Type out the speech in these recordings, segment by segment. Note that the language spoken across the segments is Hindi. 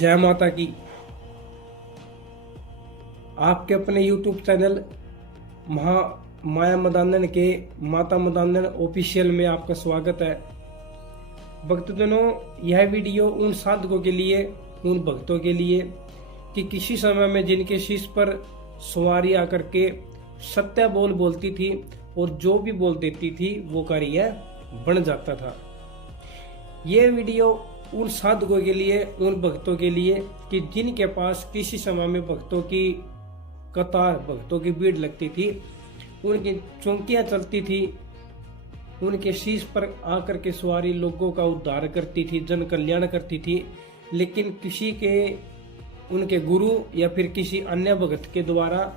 जय माता की। आपके अपने YouTube चैनल माया मदानन के माता मदानन ऑफिशियल में आपका स्वागत है। भक्तजनों, यह वीडियो उन साधकों के लिए, उन भक्तों के लिए कि किसी समय में जिनके शीश पर सवारी आकर के सत्य बोलती थी और जो भी बोल देती थी वो कार्य बन जाता था। ये वीडियो उन साधकों के लिए, उन भक्तों के लिए कि जिनके पास किसी समय में भक्तों की कतार, भक्तों की भीड़ लगती थी, उनकी चौकियां चलती थी, उनके शीश पर आकर के सवारी लोगों का उद्धार करती थी, जन कल्याण करती थी। लेकिन किसी के, उनके गुरु या फिर किसी अन्य भक्त के द्वारा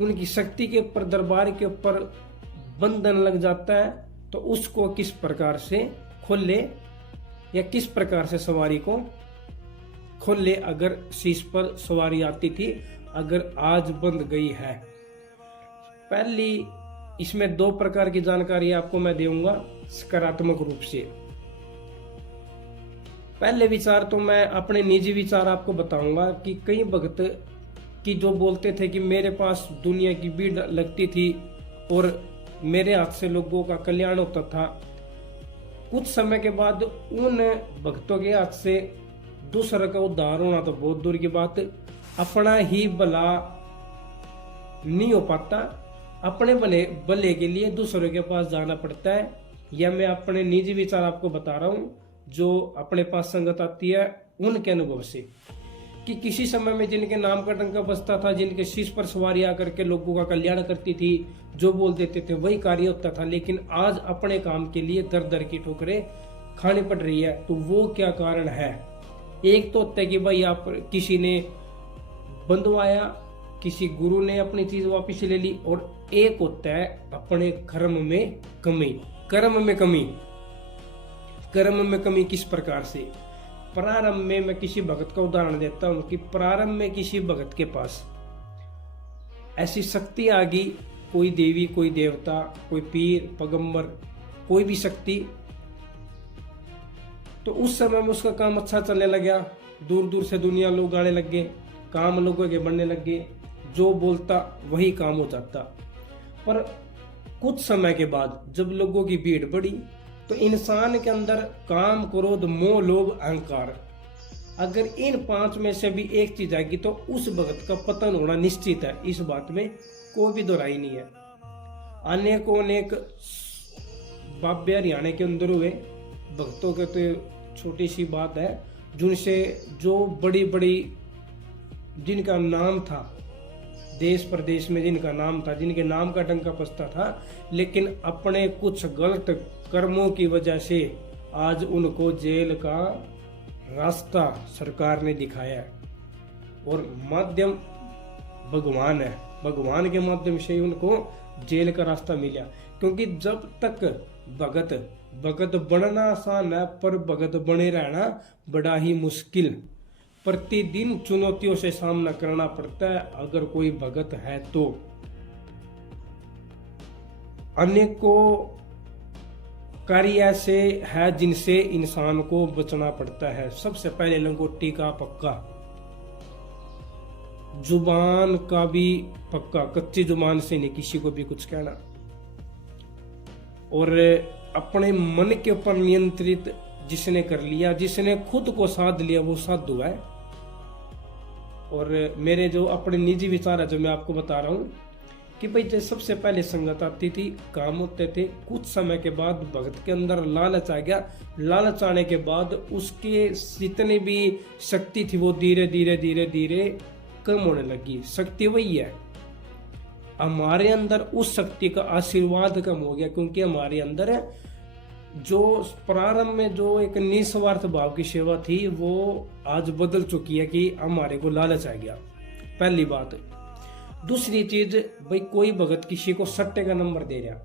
उनकी शक्ति के ऊपर, दरबार के ऊपर बंधन लग जाता है, तो उसको किस प्रकार से खोले या किस प्रकार से सवारी को खोले। अगर शीश पर सवारी आती थी, अगर आज बंद गई है। पहली इसमें दो प्रकार की जानकारी आपको मैं दूंगा सकारात्मक रूप से। पहले विचार तो मैं अपने निजी विचार आपको बताऊंगा कि कई भक्त की जो बोलते थे कि मेरे पास दुनिया की भीड़ लगती थी और मेरे हाथ से लोगों का कल्याण होता था। कुछ समय के बाद उन भक्तों के हाथ से दूसरे का उद्धार होना तो बहुत दूर की बात, अपना ही भला नहीं हो पाता। अपने भले के लिए दूसरों के पास जाना पड़ता है। यह मैं अपने निजी विचार आपको बता रहा हूँ, जो अपने पास संगत आती है उनके अनुभव से, कि किसी समय में जिनके नाम का डंका बजता था, जिनके शीश पर सवारी आकर के लोगों का कल्याण करती थी, जो बोल देते थे वही कार्य होता था। लेकिन आज अपने काम के लिए दर दर की ठोकरें खानी पड़ रही है। तो वो क्या कारण है? एक तो होता है कि भाई आप किसी ने बंधवाया, किसी गुरु ने अपनी चीज वापिस ले ली, और एक होता है अपने कर्म में कमी। कर्म में कमी किस प्रकार से? प्रारंभ में मैं किसी भगत का उदाहरण देता हूं कि प्रारंभ में किसी भगत के पास ऐसी शक्ति आ गई, कोई देवी, कोई देवता, कोई पीर, पैगंबर, कोई भी शक्ति, तो उस समय में उसका काम अच्छा चलने लगा। दूर दूर से दुनिया लोग आने लग गए, काम लोगों के बढ़ने लग गए, जो बोलता वही काम हो जाता। पर कुछ समय के बाद जब लोगों की भीड़ बढ़ी, तो इंसान के अंदर काम, क्रोध, मोह, लोभ, अहंकार, अगर इन पांच में से भी एक चीज आएगी तो उस भगत का पतन होना निश्चित है। इस बात में कोई भी दोहराई नहीं है। अनेक बाबे हरियाणा के अंदर हुए भक्तों के, तो छोटी सी बात है, जिनसे जो बड़ी जिनका नाम था, देश प्रदेश में जिनका नाम था, जिनके नाम का डंका बजता था, लेकिन अपने कुछ गलत कर्मों की वजह से आज उनको जेल का रास्ता सरकार ने दिखाया है। और माध्यम भगवान है, भगवान के माध्यम से उनको जेल का रास्ता मिला। क्योंकि जब तक भगत बनना आसान है, पर भगत बने रहना बड़ा ही मुश्किल। प्रतिदिन चुनौतियों से सामना करना पड़ता है अगर कोई भगत है तो। अनेकों कार्य ऐसे है जिनसे इंसान को बचना पड़ता है। सबसे पहले लंगोटी का पक्का, जुबान का भी पक्का, कच्ची जुबान से नहीं किसी को भी कुछ कहना, और अपने मन के ऊपर नियंत्रित जिसने कर लिया, जिसने खुद को साध लिया, वो साधु है। और मेरे जो अपने निजी विचार है जो मैं आपको बता रहा हूँ कि भाई जैसे सबसे पहले संगत आती थी, काम होते थे, कुछ समय के बाद भक्त के अंदर लालच आ गया। लालच आने के बाद उसके जितनी भी शक्ति थी वो धीरे धीरे कम होने लगी। शक्ति वही है, हमारे अंदर उस शक्ति का आशीर्वाद कम हो गया, क्योंकि हमारे अंदर जो प्रारंभ में जो एक निस्वार्थ भाव की सेवा थी वो आज बदल चुकी है कि हमारे को लालच आ गया। पहली बात। दूसरी चीज, भाई कोई भगत किसी को सट्टे का नंबर दे रहा।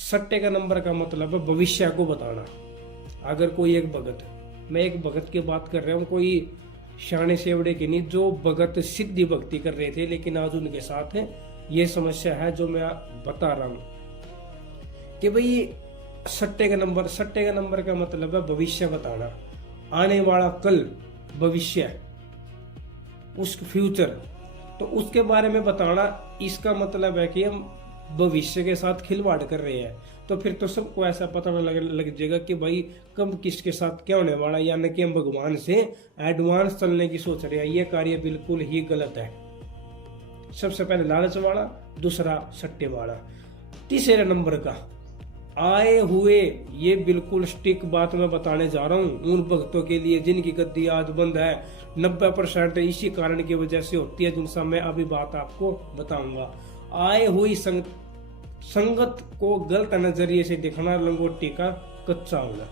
सट्टे का नंबर का मतलब है भविष्य को बताना। अगर कोई एक भगत, मैं एक भगत की बात कर रहा हूँ, कोई शाने सेवड़े की नहीं, जो भगत सिद्धि भक्ति कर रहे थे, लेकिन आज उनके साथ ये समस्या है जो मैं बता रहा हूँ कि भाई सट्टे का नंबर का मतलब है भविष्य बताना, आने वाला कल, भविष्य। उस फ्यूचर, तो उसके बारे में बताना, इसका मतलब है कि हम भविष्य के साथ खिलवाड़ कर रहे हैं। तो फिर तो सबको ऐसा पता लग जाएगा कि भाई कब किसके साथ क्या होने वाला है, यानी कि हम भगवान से एडवांस चलने की सोच रहे हैं। ये कार्य बिल्कुल ही गलत है। सबसे पहले लालच वाला, दूसरा सट्टे वाला, तीसरे नंबर का आए हुए। ये बिल्कुल स्टिक बात मैं बताने जा रहा हूँ उन भक्तों के लिए जिनकी गद्दी आज बंद है। 90% इसी कारण की वजह से होती है, जिनसा मैं अभी बात आपको बताऊंगा। आए हुई संगत को गलत नजरिए से देखना, लंगोटी का कच्चा होना।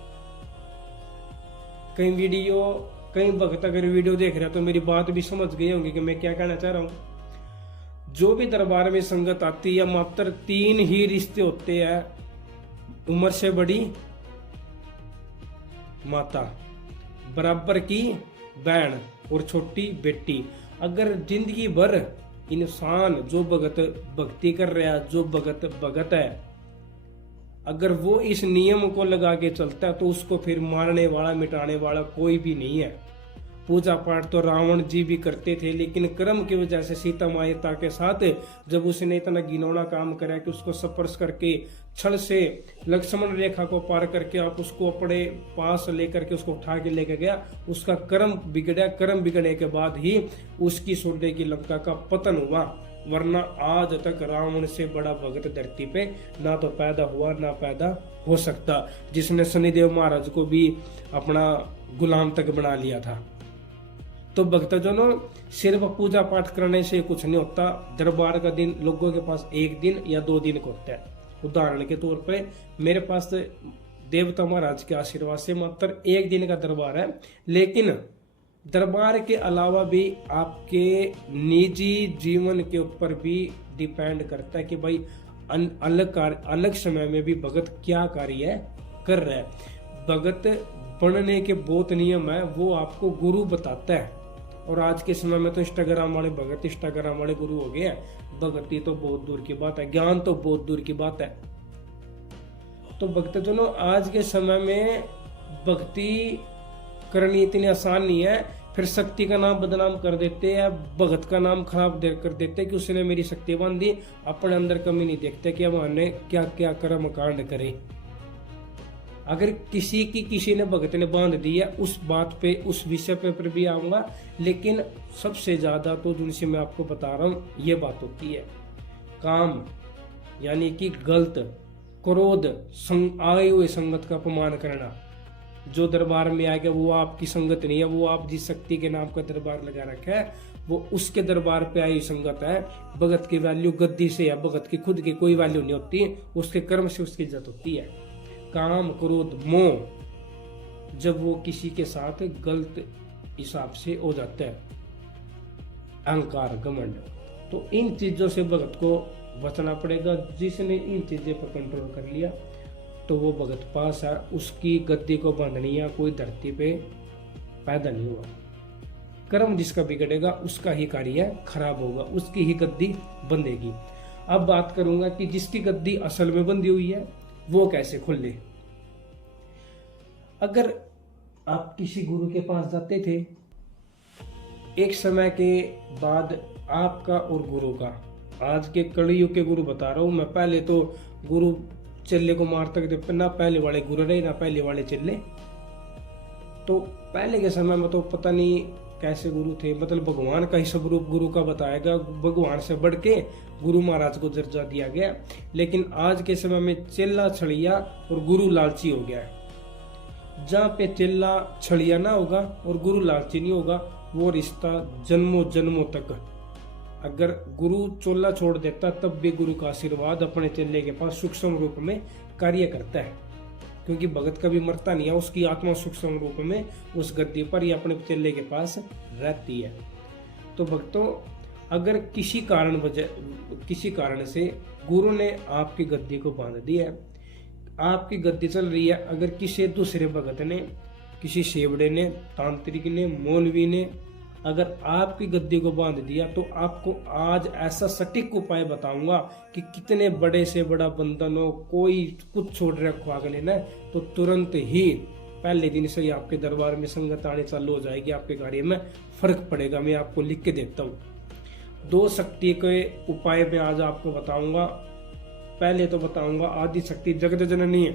कई भक्त अगर वीडियो देख रहे हैं तो मेरी बात भी समझ गए होंगे कि मैं क्या कहना चाह रहा हूं। जो भी दरबार में संगत आती है, मात्र 3 ही रिश्ते होते हैं, उम्र से बड़ी माता, बराबर की बहन और छोटी बेटी। अगर जिंदगी भर इंसान जो भक्ति कर रहा है, जो भगत है, अगर वो इस नियम को लगा के चलता है तो उसको फिर मारने वाला मिटाने वाला कोई भी नहीं है। पूजा पाठ तो रावण जी भी करते थे, लेकिन कर्म की वजह से सीता माता के साथ जब उसने इतना घिनौना काम करा कि उसको स्पर्श करके छल से लक्ष्मण रेखा को पार करके आप उसको अपने पास लेकर के उसको उठा के लेके गया, उसका कर्म बिगड़ा। कर्म बिगड़ने के बाद ही उसकी सोने की लंका का पतन हुआ, वरना आज तक रावण से बड़ा भगत धरती पे ना तो पैदा हुआ ना पैदा हो सकता, जिसने शनिदेव महाराज को भी अपना गुलाम तक बना लिया था। तो भक्तजनों, सिर्फ पूजा पाठ करने से कुछ नहीं होता। दरबार का दिन लोगों के पास 1 दिन या 2 दिन का होता है। उदाहरण के तौर पे मेरे पास देवता महाराज के आशीर्वाद से मात्र 1 दिन का दरबार है, लेकिन दरबार के अलावा भी आपके निजी जीवन के ऊपर भी डिपेंड करता है कि भाई अलग समय में भी भगत क्या कार्य कर रहा है। भगत बनने के बहुत नियम है, वो आपको गुरु बताता है। और आज के समय में तो इंस्टाग्राम वाले भगत, इंस्टाग्राम वाले गुरु हो गए हैं। भक्ति तो बहुत दूर की बात है, ज्ञान तो बहुत दूर की बात है। तो भक्तजनों, आज के समय में भक्ति करनी इतनी आसान नहीं है। फिर शक्ति का नाम बदनाम कर देते हैं, भगत का नाम खराब कर देते हैं कि उसने मेरी शक्ति बांध दी। अपने अंदर कमी नहीं देखते कि अब हमने क्या क्या कर्म कांड करे। अगर किसी ने भगत ने बांध दी है, उस बात पे, उस विषय पे पर भी आऊंगा, लेकिन सबसे ज्यादा तो जिनसे मैं आपको बता रहा हूं ये बात होती है काम, यानी कि गलत, क्रोध, आए हुए संगत का अपमान करना। जो दरबार में आ गया वो आपकी संगत नहीं है, वो आप जिस शक्ति के नाम का दरबार लगा रखा है वो उसके दरबार पे आई संगत है। भगत की वैल्यू गद्दी से है, भगत की खुद की कोई वैल्यू नहीं होती, उसके कर्म से उसकी इज्जत होती है। काम, क्रोध, मोह जब वो किसी के साथ गलत हिसाब से हो जाता है, अहंकार, घमंड, तो इन चीजों से भगत को बचना पड़ेगा। जिसने इन चीजों पर कंट्रोल कर लिया तो वो भगत पास है, उसकी गद्दी को बांधनी है, कोई धरती पे पैदा नहीं हुआ। कर्म जिसका बिगड़ेगा उसका ही कार्य खराब होगा, उसकी ही गद्दी बंधेगी। अब बात करूंगा कि जिसकी गद्दी असल में बंधी हुई है वो कैसे खुले। अगर आप किसी गुरु के पास जाते थे, एक समय के बाद आपका और गुरु का, आज के कलयुग के गुरु बता रहा हूं मैं, पहले तो गुरु चेले को मार तक थे, ना पहले वाले गुरु रहे ना पहले वाले चेले। तो पहले के समय में तो पता नहीं कैसे गुरु थे, मतलब भगवान का ही सब रूप गुरु का बताएगा, भगवान से बढ़ के गुरु महाराज को दर्जा दिया गया। लेकिन आज के समय में चेला छड़िया और गुरु लालची हो गया है। जहाँ पे चेला छड़िया ना होगा और गुरु लालची नहीं होगा, वो रिश्ता जन्मों जन्मों तक, अगर गुरु चोला छोड़ देता तब भी गुरु का आशीर्वाद अपने चेले के पास सूक्ष्म रूप में कार्य करता है, क्योंकि भगत कभी मरता नहीं है, उसकी आत्मा सूक्ष्म रूप में उस गद्दी पर या अपने चेले के पास रहती है। तो भक्तों, अगर किसी कारण से गुरु ने आपकी गद्दी को बांध दिया है, आपकी गद्दी चल रही है, अगर किसी दूसरे भगत ने, किसी सेवड़े ने, तांत्रिक ने, मौलवी ने अगर आपकी गद्दी को बांध दिया, तो आपको आज ऐसा सटीक उपाय बताऊंगा कि कितने बड़े से बड़ा बंधन हो, कोई कुछ छोड़ रखो अगले ने, तो तुरंत ही पहले दिन से ही आपके दरबार में संगत आने चालू हो जाएगी, आपके कार्य में फर्क पड़ेगा। मैं आपको लिख के देता हूँ। 2 शक्ति के उपाय में आज आपको बताऊंगा। पहले तो बताऊंगा आदि शक्ति जगत जननी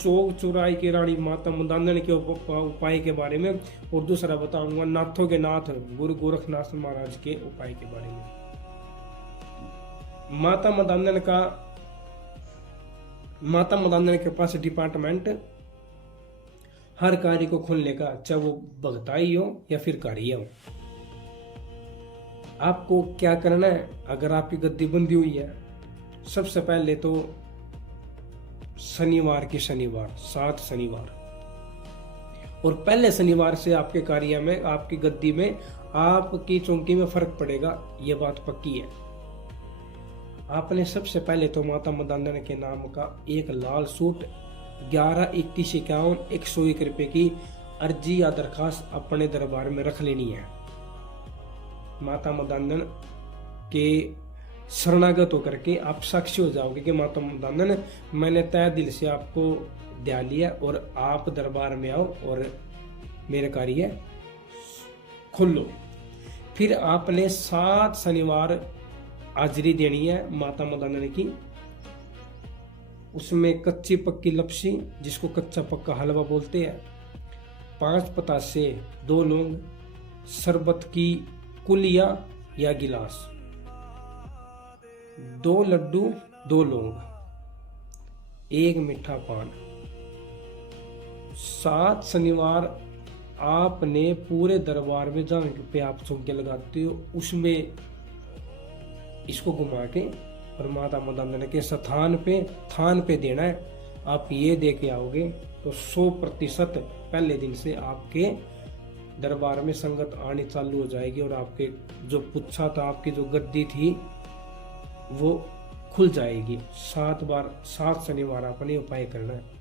चौक चौराई की रानी माता मंदानन के उपाय के बारे में, और दूसरा बताऊंगा नाथों के नाथ गुरु गोरखनाथ महाराज के उपाय के बारे में। माता मंदानन के पास डिपार्टमेंट हर कार्य को खोलने का, चाहे वो भगताई हो या फिर कार्य हो। आपको क्या करना है? अगर आपकी गद्दी बंदी हुई है, सबसे पहले तो शनिवार के शनिवार 7 शनिवार और पहले शनिवार से आपके कार्य में, आपकी गद्दी में, आपकी चौकी में फर्क पड़ेगा, ये बात पक्की है। आपने सबसे पहले तो माता मंदानन के नाम का एक लाल सूट 11-21-51 101 रुपए की अर्जी या दरखास्त अपने दरबार में रख लेनी है। माता मंदानन के शरणागत होकर के आप साक्षी हो जाओगे कि माता मंदानन, मैंने तय दिल से आपको ध्यान लिया और आप दरबार में आओ और मेरे कार्य खोलो। फिर आपने 7 शनिवार हाजिरी देनी है माता मंदानन की। उसमें कच्ची पक्की लपसी, जिसको कच्चा पक्का हलवा बोलते हैं, 5 पतासे, 2 लौंग, शरबत की कुलिया या गिलास, 2 लड्डू, 2 लौंग, 1 मीठा पान। 7 शनिवार आपने पूरे दरबार में जहाँ पे आप चौके लगाते हो उसमें इसको घुमा के और माता मंदानन के स्थान पे थान पे देना है। आप ये दे के आओगे तो 100% पहले दिन से आपके दरबार में संगत आनी चालू हो जाएगी और आपके जो पुच्छा था, आपकी जो गद्दी थी वो खुल जाएगी। 7 शनिवार आपने उपाय करना है।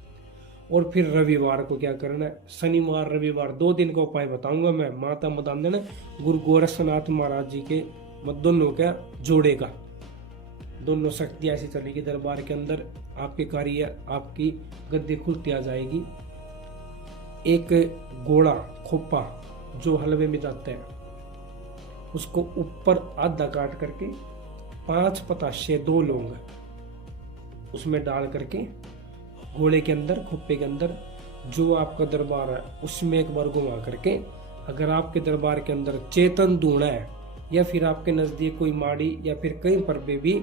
और फिर रविवार को क्या करना है? शनिवार रविवार 2 दिन का उपाय बताऊंगा मैं। माता मंदानन गुरु गोरखनाथ महाराज जी के दोनों का जोड़ेगा। दोनों शक्ति ऐसी चलेगी दरबार के अंदर, आपके कार्य, आपकी गद्दी खुलती आ जाएगी। एक गोला खोपा जो हलवे में जाता है, उसको ऊपर आधा काट करके 5 पताशे, 2 लौंग उसमें डाल करके घोड़े के अंदर, खोपे के अंदर जो आपका दरबार है उसमें एक बार घुमा करके, अगर आपके दरबार के अंदर चेतन धूना है या फिर आपके नजदीक कोई माड़ी या फिर कहीं पर भी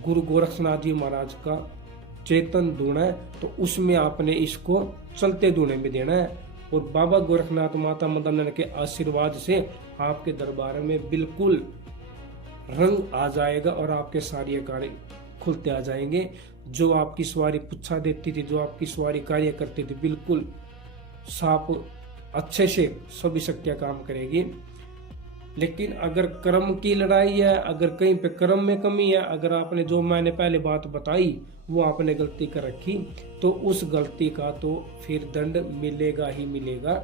गुरु गोरखनाथ जी महाराज का चेतन धूना है, तो उसमें आपने इसको चलते धूने में देना है। और बाबा गोरखनाथ माता मंदानन के आशीर्वाद से आपके दरबार में बिल्कुल रंग आ जाएगा और आपके सारे कार्य खुलते आ जाएंगे। जो आपकी सवारी पुच्छा देती थी, जो आपकी सवारी कार्य करती थी, बिल्कुल साफ अच्छे से सभी शक्तियां काम करेगी। लेकिन अगर कर्म की लड़ाई है, अगर कहीं पे कर्म में कमी है, अगर आपने जो मैंने पहले बात बताई वो आपने गलती कर रखी, तो उस गलती का तो फिर दंड मिलेगा ही मिलेगा।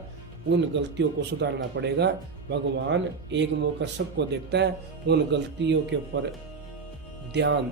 उन गलतियों को सुधारना पड़ेगा। भगवान एक मौका सबको देता है। उन गलतियों के ऊपर ध्यान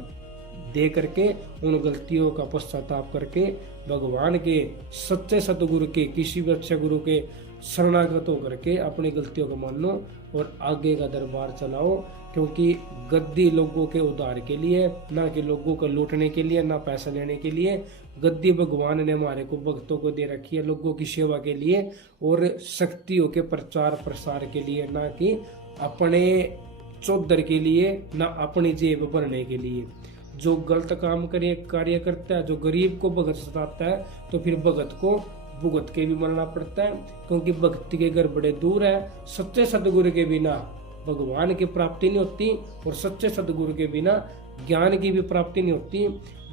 दे करके, उन गलतियों का पश्चाताप करके भगवान के सच्चे सतगुरु के, किसी भी अच्छे गुरु के शरणागत होकर के अपनी गलतियों को मान लो और आगे का दरबार चलाओ। क्योंकि गद्दी लोगों के उद्धार के लिए, ना कि लोगों को लूटने के लिए, ना पैसा लेने के लिए। गद्दी भगवान ने हमारे को, भक्तों को दे रखी है लोगों की सेवा के लिए और शक्तियों के प्रचार प्रसार के लिए, ना कि अपने चौधर के लिए, ना अपनी जेब भरने के लिए। जो गलत काम कार्य करता है, जो गरीब को भगत सताता है, तो फिर भगत को भुगत के भी मरना पड़ता है। क्योंकि भक्ति के घर बड़े दूर है। सच्चे सदगुरु के बिना भगवान की प्राप्ति नहीं होती और सच्चे सदगुरु के बिना ज्ञान की भी प्राप्ति नहीं होती।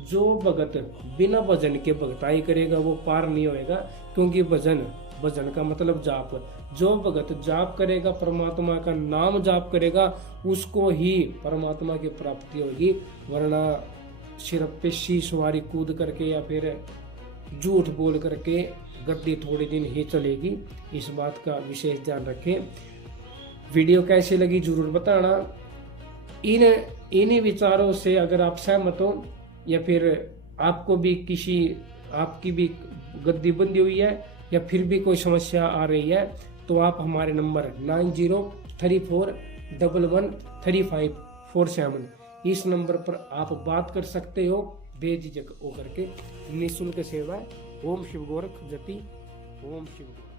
जो भगत बिना भजन के भगताई करेगा वो पार नहीं होएगा। क्योंकि भजन का मतलब जाप। जो भगत जाप करेगा, परमात्मा का नाम जाप करेगा, उसको ही परमात्मा की प्राप्ति होगी। वरना सिर पे शीश सवारी कूद करके या फिर झूठ बोल करके गद्दी थोड़ी दिन ही चलेगी। इस बात का विशेष ध्यान रखें। वीडियो कैसी लगी जरूर बताना। इन विचारों से अगर आप सहमत हो या फिर आपको भी आपकी भी गद्दी बंधी हुई है या फिर भी कोई समस्या आ रही है तो आप हमारे नंबर 9034113547 इस नंबर पर आप बात कर सकते हो बेझिझक होकर के। निःशुल्क सेवा। ओम शिव गोरख जति। ओम शिव गोरख।